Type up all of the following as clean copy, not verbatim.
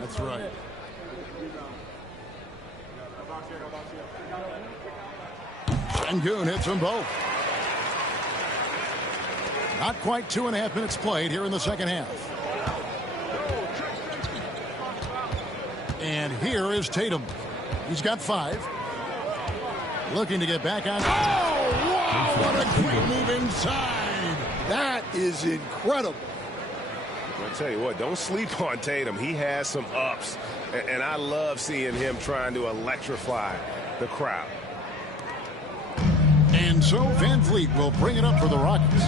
That's right. Sengun hits them both. Not quite 2.5 minutes played here in the second half. And here is Tatum. He's got 5. Looking to get back on. Oh, wow! What a quick move inside. That is incredible. I'll tell you what, don't sleep on Tatum. He has some ups. And I love seeing him trying to electrify the crowd. And so Van Vliet will bring it up for the Rockets.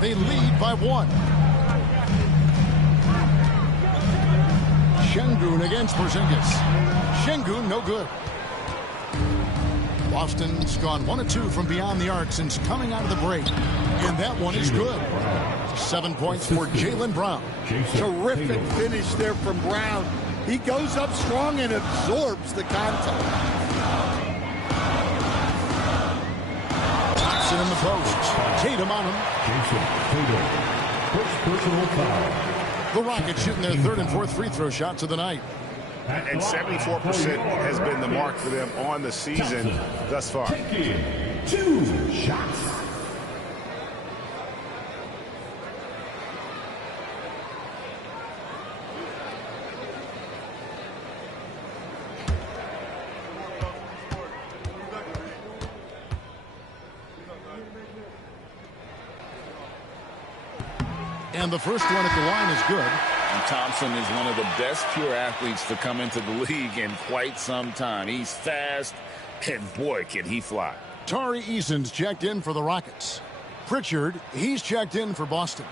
They lead by 1. Sengun against Porzingis. Sengun no good. Boston's gone 1 of 2 from beyond the arc since coming out of the break. And that one is good. 7 points for Jaylen Brown. Terrific finish there from Brown. He goes up strong and absorbs the contact. Thompson in the post. Tatum on him. First personal foul. The Rockets shooting their 3rd and 4th free throw shots of the night. And 74% has been the mark for them on the season thus far. 2 shots. And the first one at the line is good. And Thompson is one of the best pure athletes to come into the league in quite some time. He's fast, and boy, can he fly. Tari Eason's checked in for the Rockets. Pritchard, he's checked in for Boston.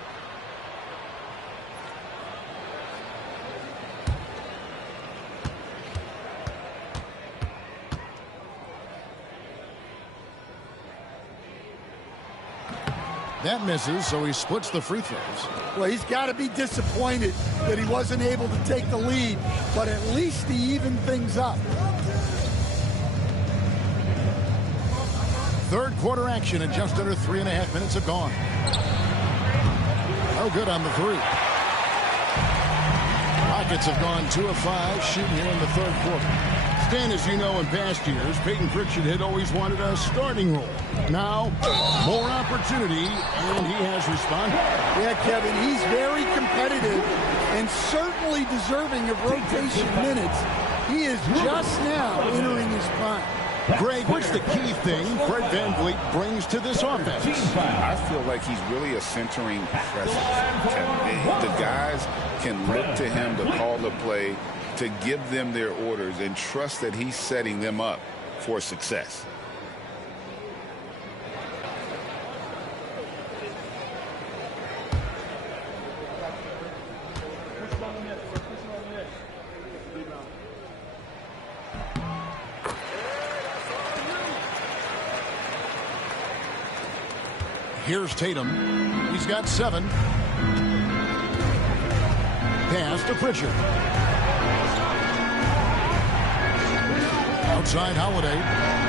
That misses, so he splits the free throws. Well, he's got to be disappointed that he wasn't able to take the lead, but at least he evened things up. Third quarter action and just under 3.5 minutes have gone. No good on the 3. Rockets have gone 2 of 5 shooting here in the third quarter. Stan, as you know, in past years, Peyton Pritchard had always wanted a starting role. Now, more opportunity, and he has responded. Yeah, Kevin, he's very competitive and certainly deserving of rotation minutes. He is just now entering his prime. Greg, what's the key thing Fred VanVleet brings to this offense? I feel like he's really a centering presence. The guys can look to him to call the play, to give them their orders, and trust that he's setting them up for success. Here's Tatum. He's got 7. Pass to Pritchard. Outside Holiday.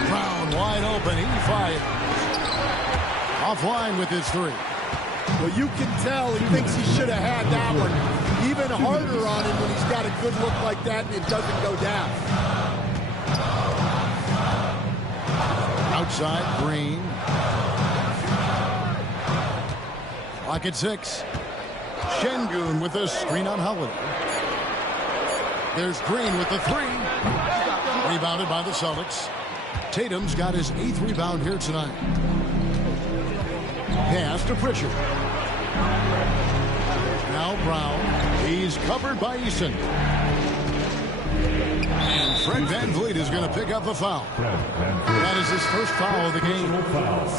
Brown wide open. He fires. Offline with his 3. Well, you can tell he thinks he should have had that one. Even harder on him when he's got a good look like that and it doesn't go down. Outside Green. Clock at 6. Sengun with a screen on Holiday. There's Green with the 3. Rebounded by the Celtics. Tatum's got his 8th rebound here tonight. Pass to Pritchard. Now Brown. He's covered by Eason. And Fred VanVleet is going to pick up a foul. That is his first foul of the game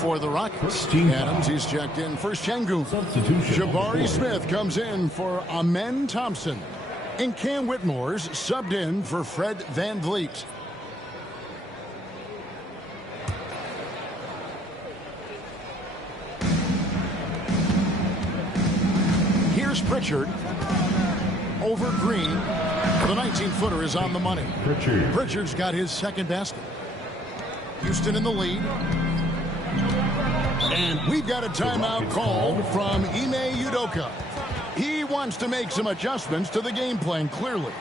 for the Rockets. Adams, he's checked in for Sengun. Jabari Smith comes in for Amen Thompson. And Cam Whitmore's subbed in for Fred VanVleet. Here's Pritchard over Green. The 19-footer is on the money. Pritchard's got his second basket. Houston in the lead. And we've got a timeout call from Ime Udoka. He wants to make some adjustments to the game plan, clearly.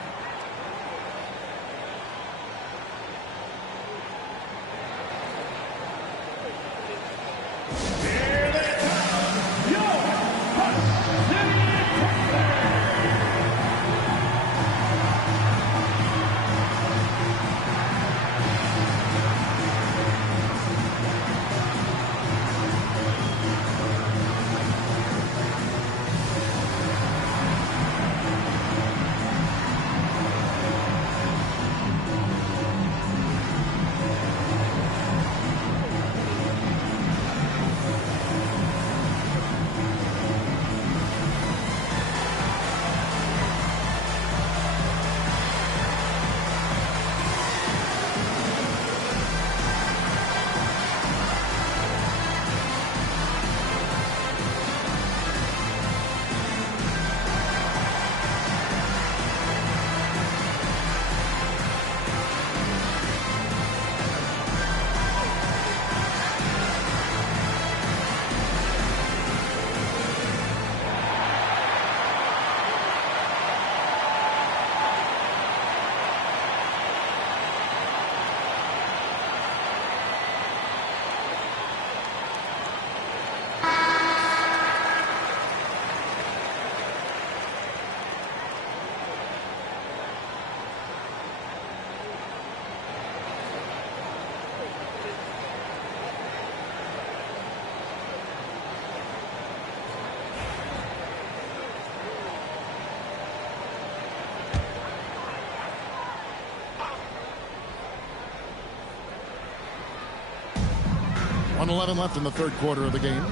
.11 left in the third quarter of the game.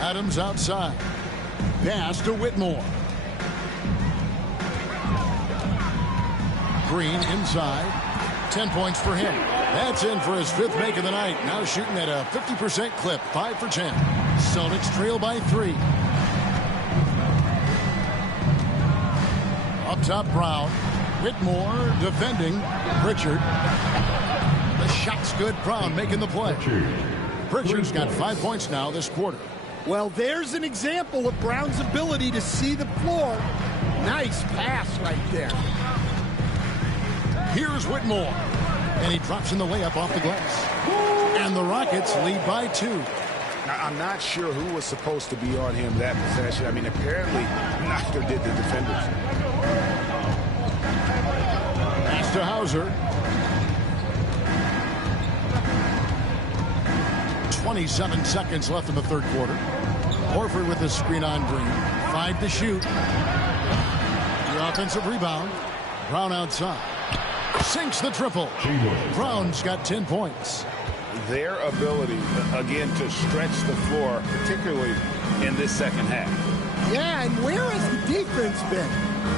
Adams outside. Pass to Whitmore. Green inside. 10 points for him. That's in for his 5th make of the night. Now shooting at a 50% clip. 5 for 10. Celtics trail by 3. Up top, Brown. Whitmore defending. Pritchard. The shot's good. Brown making the play. Pritchard's got 5 points now this quarter. Well, there's an example of Brown's ability to see the floor. Nice pass right there. Here's Whitmore. And he drops in the layup off the glass. And the Rockets lead by 2. Now, I'm not sure who was supposed to be on him that possession. I mean, apparently neither did the defenders. Pass to Hauser. 27 seconds left in the third quarter. Horford with the screen on Green. 5 to shoot. The offensive rebound. Brown outside. Sinks the triple. Brown's got 10 points. Their ability, again, to stretch the floor, particularly in this second half. Yeah, and where has the defense been?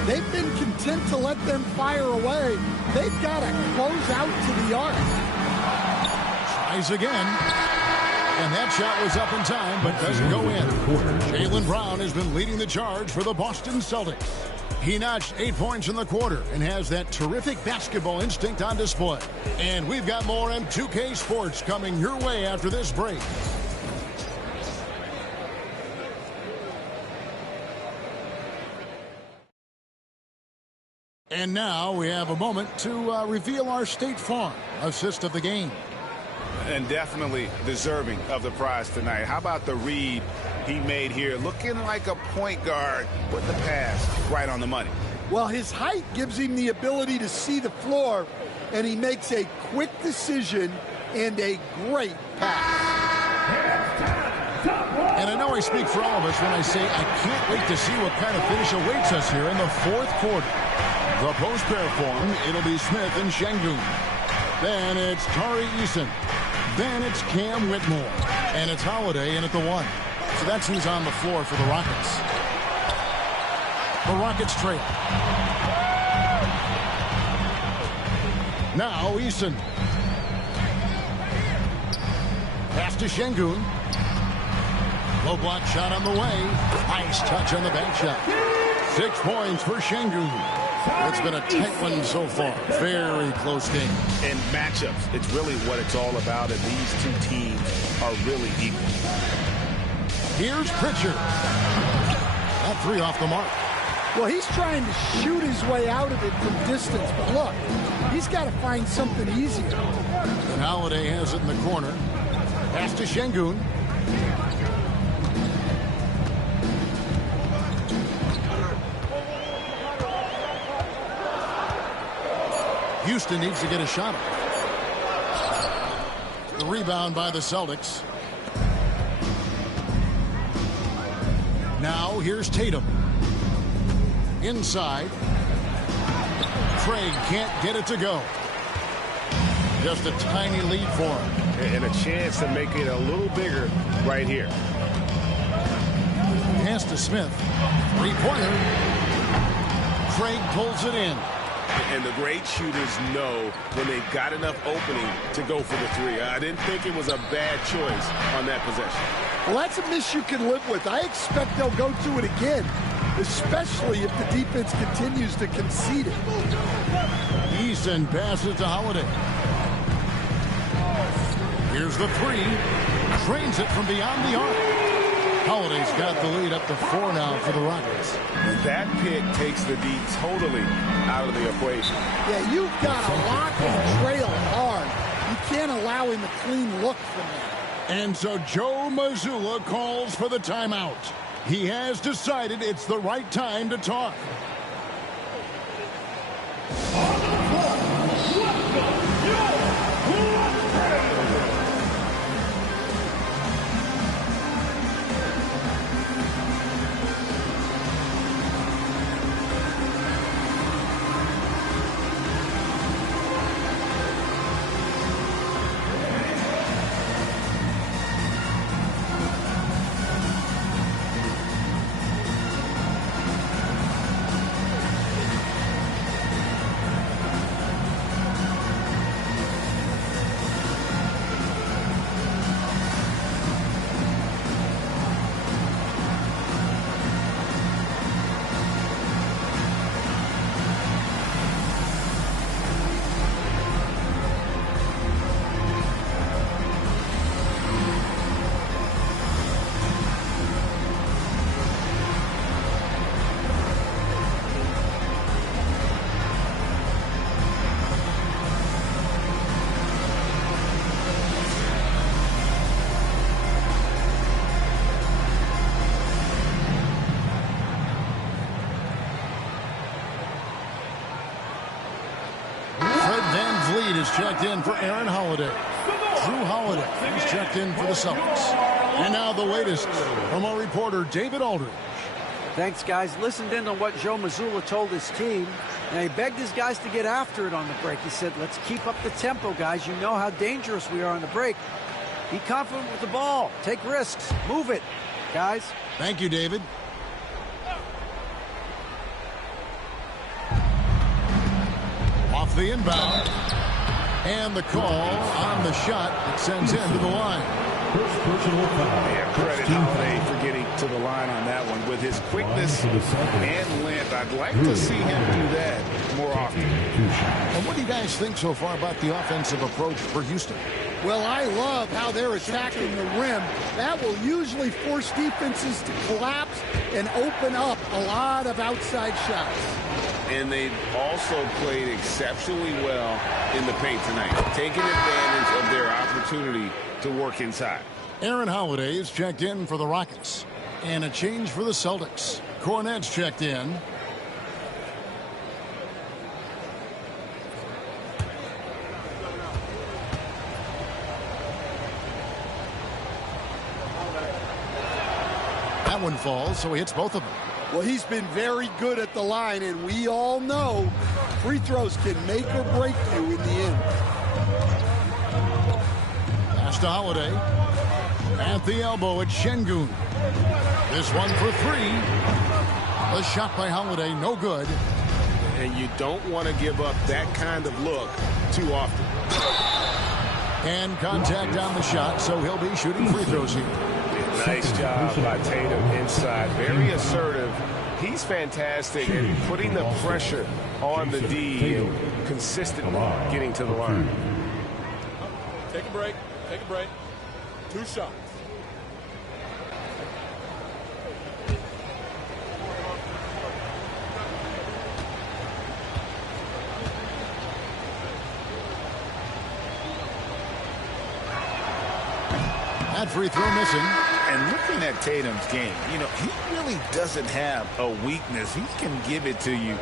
They've been content to let them fire away. They've got to close out to the arc. Tries again. And that shot was up in time, but doesn't go in. Jaylen Brown has been leading the charge for the Boston Celtics. He notched 8 points in the quarter and has that terrific basketball instinct on display. And we've got more M2K Sports coming your way after this break. And now we have a moment to reveal our State Farm assist of the game. And definitely deserving of the prize tonight. How about the read he made here? Looking like a point guard with the pass right on the money. Well, his height gives him the ability to see the floor, and he makes a quick decision and a great pass. And I know I speak for all of us when I say I can't wait to see what kind of finish awaits us here in the fourth quarter. The post pair form, it'll be Smith and Şengün. Then it's Tari Eason. Then it's Cam Whitmore. And it's Holiday in at the 1. So that's who's on the floor for the Rockets. The Rockets trail. Now Eason. Pass to Şengün. Low block shot on the way. Nice touch on the bank shot. 6 points for Şengün. It's been a tight one so far. Very close game. In matchups, it's really what it's all about, and these two teams are really equal. Here's Pritchard. That 3 off the mark. Well, he's trying to shoot his way out of it from distance, but look, he's got to find something easier. And Holiday has it in the corner. Pass to Şengün. Houston needs to get a shot. The rebound by the Celtics. Now here's Tatum. Inside. Craig can't get it to go. Just a tiny lead for him. And a chance to make it a little bigger right here. Pass to Smith. Three-pointer. Craig pulls it in. And the great shooters know when they've got enough opening to go for the three. I didn't think it was a bad choice on that possession. Well, that's a miss you can live with. I expect they'll go to it again, especially if the defense continues to concede it. Eason passes to Holiday. Here's the three. Trains it from beyond the arc. Holiday's got the lead up to 4 now for the Rockets. That pick takes the D totally out of the equation. Yeah, you've got to lock and trail hard. You can't allow him a clean look from that. And so Joe Mazzulla calls for the timeout. He has decided it's the right time to talk. Checked in for Aaron Holiday. Drew Holiday is checked in for the Celtics. And now the latest from our reporter, David Aldridge. Thanks, guys. Listened in on what Joe Mazzulla told his team. And he begged his guys to get after it on the break. He said, let's keep up the tempo, guys. You know how dangerous we are on the break. Be confident with the ball. Take risks. Move it, guys. Thank you, David. Off the inbound. And the call on the shot that sends him to the line. Yeah, credit Holiday for getting to the line on that one. With his quickness and length, I'd like to see him do that more often. And what do you guys think so far about the offensive approach for Houston? Well, I love how they're attacking the rim. That will usually force defenses to collapse and open up a lot of outside shots. And they've also played exceptionally well in the paint tonight, taking advantage of their opportunity to work inside. Aaron Holiday is checked in for the Rockets. And a change for the Celtics. Kornet's checked in. That one falls, so he hits both of them. Well, he's been very good at the line, and we all know free throws can make or break you in the end. Pass to Holiday. At the elbow, it's Şengün. This one for three. The shot by Holiday, no good. And you don't want to give up that kind of look too often. And contact on the shot, so he'll be shooting free throws here. Nice job by Tatum inside. Very assertive. He's fantastic in putting the pressure on the D and consistently getting to the line. Take a break. Take a break. 2 shots. That free throw missing. And looking at Tatum's game, you know, he really doesn't have a weakness. He can give it to you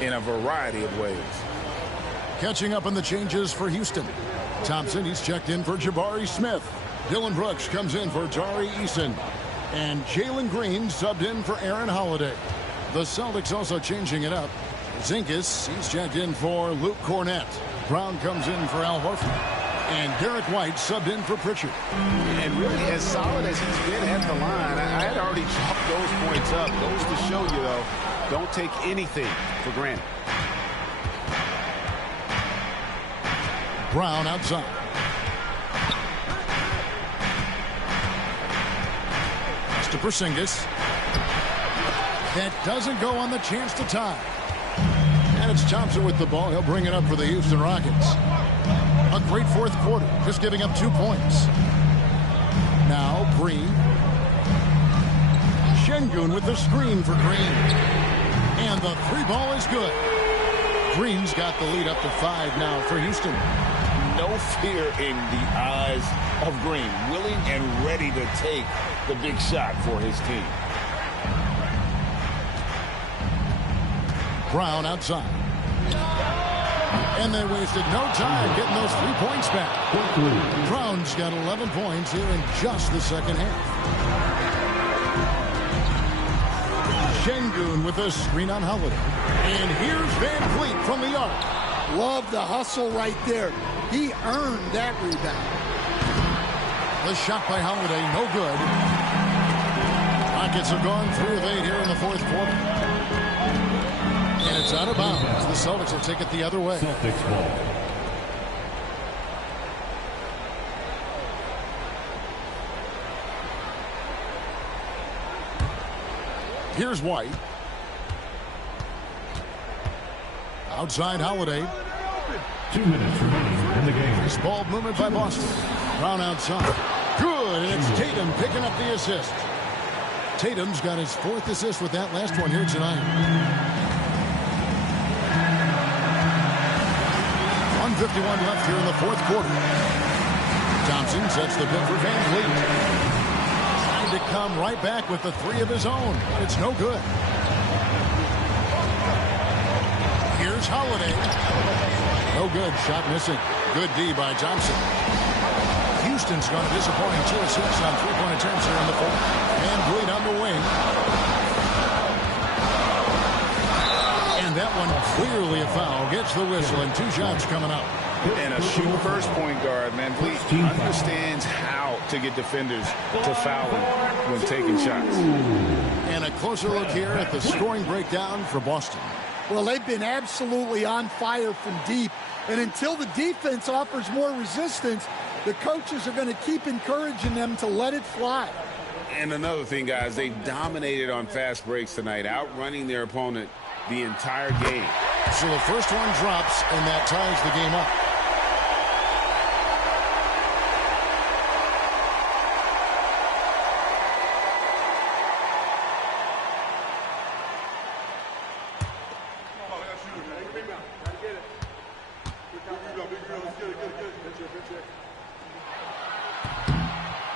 in a variety of ways. Catching up on the changes for Houston. Thompson, he's checked in for Jabari Smith. Dylan Brooks comes in for Tari Eason. And Jalen Green subbed in for Aaron Holiday. The Celtics also changing it up. Zinkis, he's checked in for Luke Cornett. Brown comes in for Al Horford. And Derek White subbed in for Pritchard. And really, as solid as he's been at the line, I had already chalked those points up. Goes to show you, though, don't take anything for granted. Brown outside. Pass to Porzingis. That doesn't go on the chance to tie. And it's Thompson with the ball. He'll bring it up for the Houston Rockets. A great fourth quarter, just giving up 2 points. Now Green. Şengün with the screen for Green. And the three ball is good. Green's got the lead up to 5 now for Houston. No fear in the eyes of Green. Willing and ready to take the big shot for his team. Brown outside. And they wasted no time getting those 3 points back. Brown's got 11 points here in just the second half. Şengün with a screen on Holiday. And here's Van Vliet from the arc. Love the hustle right there. He earned that rebound. The shot by Holiday, no good. Rockets have gone 3 of 8 here in the fourth quarter. And it's out of bounds. The Celtics will take it the other way. Celtics ball. Here's White. Outside Holiday. 2 minutes remaining in the game. This ball movement by Boston. Brown outside. Good, and it's Tatum picking up the assist. Tatum's got his 4th assist with that last one here tonight. 1:51 left here in the fourth quarter. Thompson sets the pick for Van Vliet. Trying to come right back with the 3 of his own, but it's no good. Here's Holiday. No good. Shot missing. Good D by Thompson. Houston's gone a disappointing 2 assists on 3-point attempts here in the fourth. Van Vliet on the wing. And that one clearly a foul. Gets the whistle and 2 shots coming up. And a shoot first point guard, man. Vliet understands how to get defenders to foul him when taking shots. And a closer look here at the scoring breakdown for Boston. Well, they've been absolutely on fire from deep. And until the defense offers more resistance, the coaches are going to keep encouraging them to let it fly. And another thing, guys, they dominated on fast breaks tonight, outrunning their opponent the entire game. So the first one drops, and that ties the game up.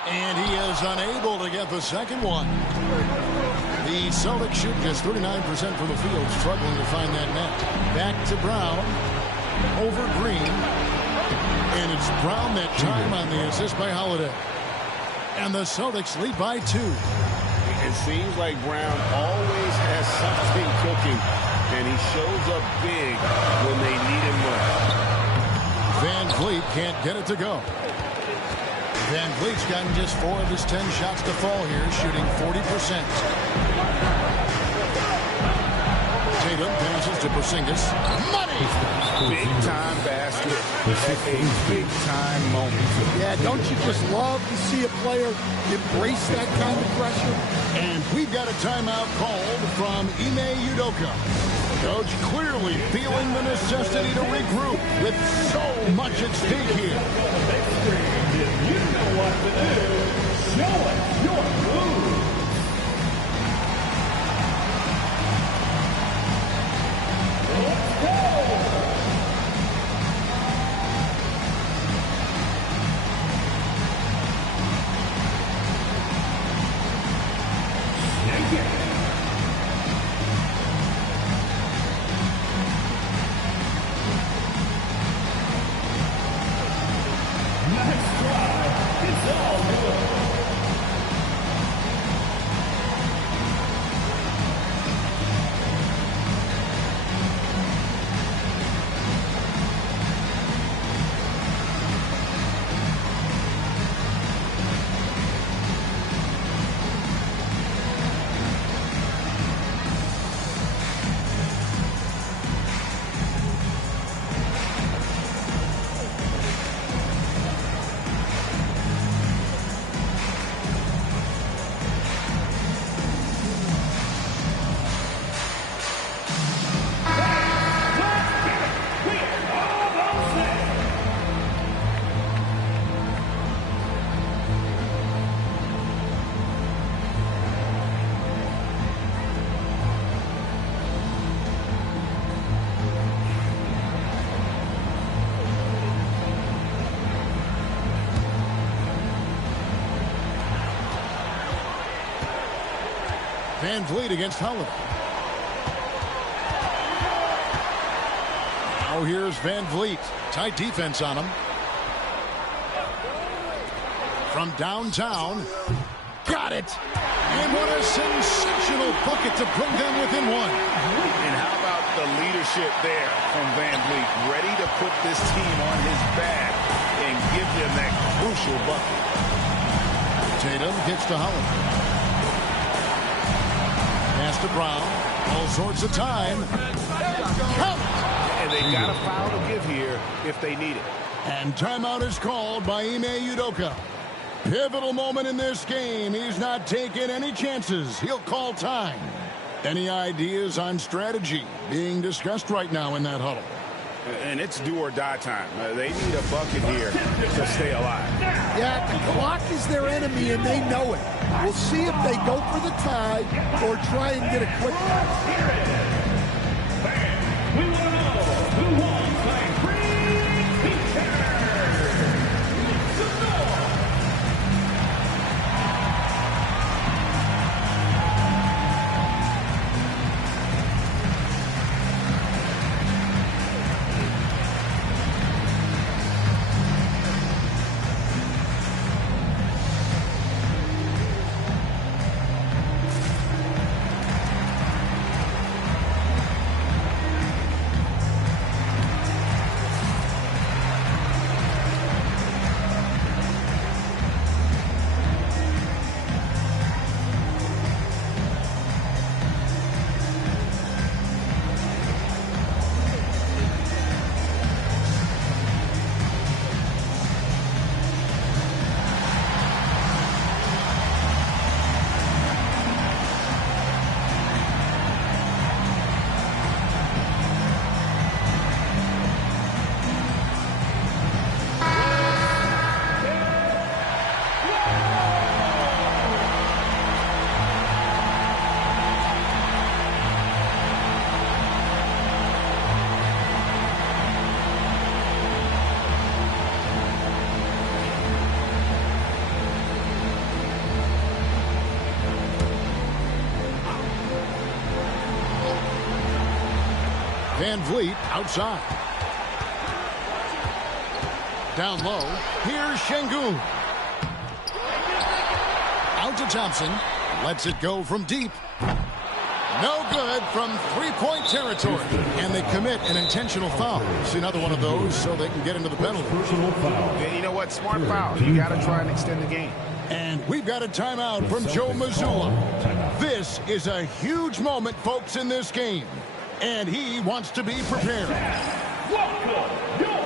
And he is unable to get the second one. The Celtics shoot just 39% from the field, struggling to find that net. Back to Brown, over Green, and it's Brown that time on the assist by Holiday. And the Celtics lead by 2. It seems like Brown always has something cooking, and he shows up big when they need him most. Van Vliet can't get it to go. Van Vliet's gotten just 4 of his 10 shots to fall here, shooting 40%. Tatum passes to Porzingis. Money! Big-time basket at a big-time moment. Yeah, don't you just love to see a player embrace that kind of pressure? And we've got a timeout called from Ime Udoka. Coach clearly feeling the necessity to regroup with so much at stake here. You know what to do. Show us your move. Let's go. Van Vliet against Holiday. Now here's Van Vliet. Tight defense on him. From downtown. Got it. And what a sensational bucket to bring them within one. And how about the leadership there from Van Vliet? Ready to put this team on his back and give them that crucial bucket. Tatum gets to Holiday. Pass to Brown. All sorts of time. Count. And they got a foul to give here if they need it. And timeout is called by Ime Udoka. Pivotal moment in this game. He's not taking any chances. He'll call time. Any ideas on strategy being discussed right now in that huddle? And it's do or die time. They need a bucket here to stay alive. Yeah, the clock is their enemy, and they know it. We'll see if they go for the tie or try and get a quick one. We want to know who won by 3 feet. Van Vliet outside. Down low. Here's Şengün. Out to Thompson. Lets it go from deep. No good from three-point territory. And they commit an intentional foul. See another one of those so they can get into the penalty. Yeah, you know what? Smart foul. You got to try and extend the game. And we've got a timeout from Joe Mazzulla. This is a huge moment, folks, in this game. And he wants to be prepared. Welcome, your